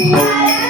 Música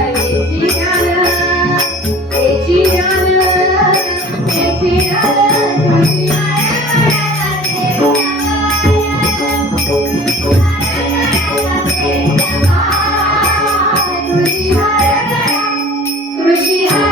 Krishna.